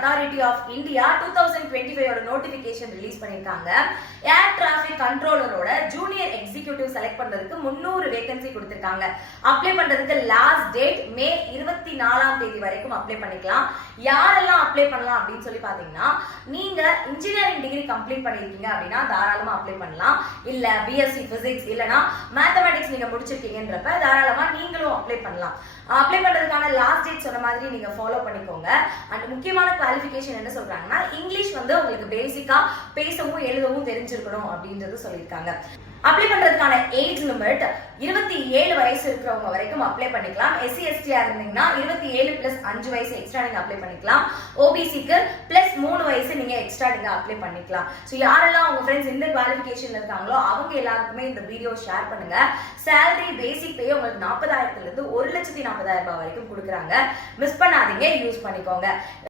Authority of India 2025 notification release பண்ணிருக்காங்க. Air traffic கண்ட்ரோலரோட junior executive select பண்றதுக்கு 300 vacancy கொடுத்திருக்காங்க. அப்ளை பண்றதுக்கு லாஸ்ட் டேட் மே 24ஆம் தேதி வரைக்கும் அப்ளை பண்ணிக்கலாம். யாரெல்லாம் அப்ளை பண்ணலாம் அப்படின்னு சொல்லி பாத்தீங்கன்னா, நீங்க இன்ஜினியரிங் டிகிரி கம்ப்ளீட் பண்ணிருக்கீங்க அப்படின்னா தாராளமா அப்ளை பண்ணலாம். இல்ல பிஎஸ்சி பிசிக்ஸ் இல்லனா மேத்தமேட்டிக்ஸ் நீங்க முடிச்சிருக்கீங்கன்றப்ப தாராளமா நீங்களும் அப்ளை பண்ணலாம். அப்ளை பண்றதுக்கான லாஸ்ட் டேட் சொன்ன மாதிரி நீங்க ஃபாலோ பண்ணிக்கோங்க. அண்ட் முக்கியமான குவாலிஃபிகேஷன் என்ன சொல்றாங்கன்னா, இங்கிலீஷ் வந்து உங்களுக்கு பேசிக்கா பேசவும் எழுதவும் தெரிஞ்சிருக்கணும் அப்படின்றது சொல்லியிருக்காங்க. அப்ளை பண்றதுக்கான ஏஜ் லிமிட் 27 வயசு இருக்கிறவங்க வரைக்கும் அப்ளை பண்ணிக்கலாம். எஸ்சி எஸ்டியா இருந்தீங்கன்னா 27 பிளஸ் 5 வயசு எக்ஸ்ட்ரா நீங்க அப்ளை பண்ணிக்கலாம். ஓபிசிக்கு பிளஸ் 3 வயசு நீங்க எக்ஸ்ட்ரா நீங்க அப்ளை பண்ணிக்கலாம். ஸோ யாரெல்லாம் உங்க ஃப்ரெண்ட்ஸ் இந்த குவாலிஃபிகேஷன் இருக்காங்களோ அவங்க எல்லாருக்குமே இந்த வீடியோ ஷேர் பண்ணுங்க. சேலரி பேசிக் பே உங்களுக்கு 40,000 இருந்து 1,40,000 ரூபாய் வரைக்கும் கொடுக்குறாங்க. மிஸ் பண்ணாதீங்க, யூஸ் பண்ணிக்கோங்க.